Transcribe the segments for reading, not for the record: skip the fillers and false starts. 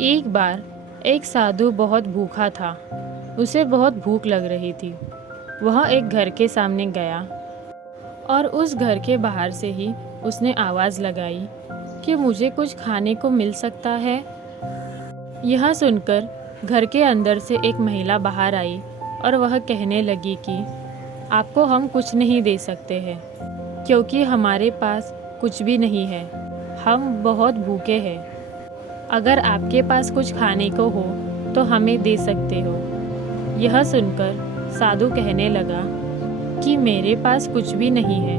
एक बार एक साधु बहुत भूखा था। उसे बहुत भूख लग रही थी। वह एक घर के सामने गया और उस घर के बाहर से ही उसने आवाज़ लगाई कि मुझे कुछ खाने को मिल सकता है। यह सुनकर घर के अंदर से एक महिला बाहर आई और वह कहने लगी कि आपको हम कुछ नहीं दे सकते हैं, क्योंकि हमारे पास कुछ भी नहीं है। हम बहुत भूखे हैं। अगर आपके पास कुछ खाने को हो तो हमें दे सकते हो। यह सुनकर साधु कहने लगा कि मेरे पास कुछ भी नहीं है।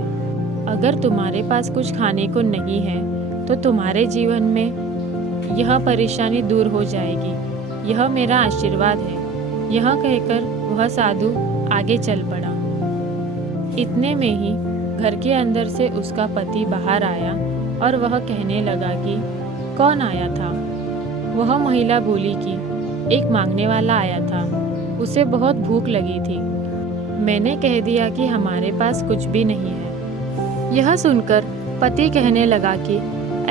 अगर तुम्हारे पास कुछ खाने को नहीं है तो तुम्हारे जीवन में यह परेशानी दूर हो जाएगी। यह मेरा आशीर्वाद है। यह कहकर वह साधु आगे चल पड़ा। इतने में ही घर के अंदर से उसका पति बाहर आया और वह कहने लगा कि कौन आया था। वह महिला बोली कि एक मांगने वाला आया था। उसे बहुत भूख लगी थी। मैंने कह दिया कि हमारे पास कुछ भी नहीं है। यह सुनकर पति कहने लगा कि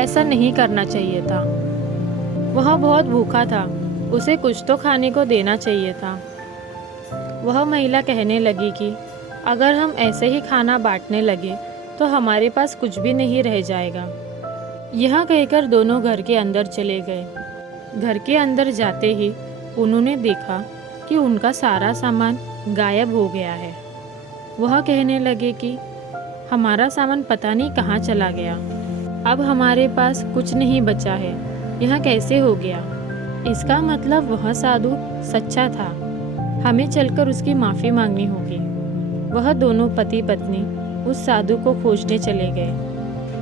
ऐसा नहीं करना चाहिए था। वह बहुत भूखा था। उसे कुछ तो खाने को देना चाहिए था। वह महिला कहने लगी कि अगर हम ऐसे ही खाना बांटने लगे तो हमारे पास कुछ भी नहीं रह जाएगा। यह कहकर दोनों घर के अंदर चले गए। घर के अंदर जाते ही उन्होंने देखा कि उनका सारा सामान गायब हो गया है। वह कहने लगे कि हमारा सामान पता नहीं कहाँ चला गया। अब हमारे पास कुछ नहीं बचा है। यह कैसे हो गया? इसका मतलब वह साधु सच्चा था। हमें चलकर उसकी माफ़ी मांगनी होगी। वह दोनों पति पत्नी उस साधु को खोजने चले गए,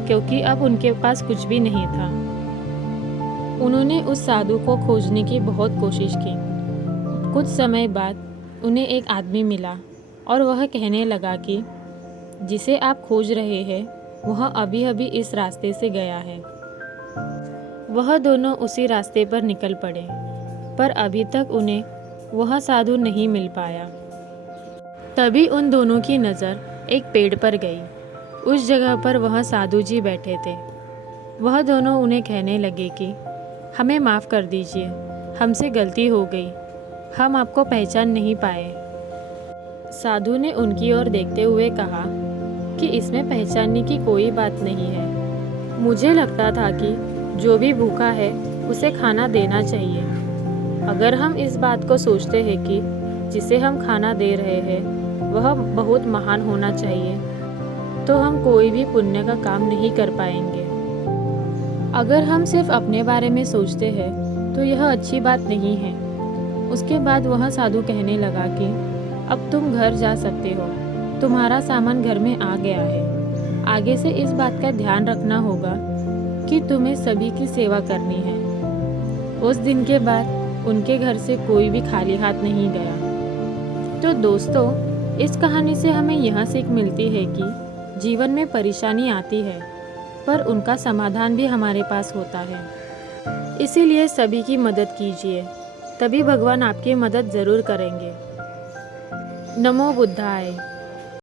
क्योंकि अब उनके पास कुछ भी नहीं था। उन्होंने उस साधु को खोजने की बहुत कोशिश की। कुछ समय बाद उन्हें एक आदमी मिला और वह कहने लगा कि जिसे आप खोज रहे हैं वह अभी अभी इस रास्ते से गया है। वह दोनों उसी रास्ते पर निकल पड़े, पर अभी तक उन्हें वह साधु नहीं मिल पाया। तभी उन दोनों की नज़र एक पेड़ पर गई। उस जगह पर वह साधु जी बैठे थे। वह दोनों उन्हें कहने लगे कि हमें माफ़ कर दीजिए, हमसे गलती हो गई, हम आपको पहचान नहीं पाए। साधु ने उनकी ओर देखते हुए कहा कि इसमें पहचानने की कोई बात नहीं है। मुझे लगता था कि जो भी भूखा है उसे खाना देना चाहिए। अगर हम इस बात को सोचते हैं कि जिसे हम खाना दे रहे हैं वह बहुत महान होना चाहिए, तो हम कोई भी पुण्य का काम नहीं कर पाएंगे। अगर हम सिर्फ अपने बारे में सोचते हैं तो यह अच्छी बात नहीं है। उसके बाद वह साधु कहने लगा कि अब तुम घर जा सकते हो। तुम्हारा सामान घर में आ गया है। आगे से इस बात का ध्यान रखना होगा कि तुम्हें सभी की सेवा करनी है। उस दिन के बाद उनके घर से कोई भी खाली हाथ नहीं गया। तो दोस्तों, इस कहानी से हमें यह सीख मिलती है कि जीवन में परेशानी आती है, पर उनका समाधान भी हमारे पास होता है। इसीलिए सभी की मदद कीजिए, तभी भगवान आपकी मदद ज़रूर करेंगे। नमो बुद्धाय।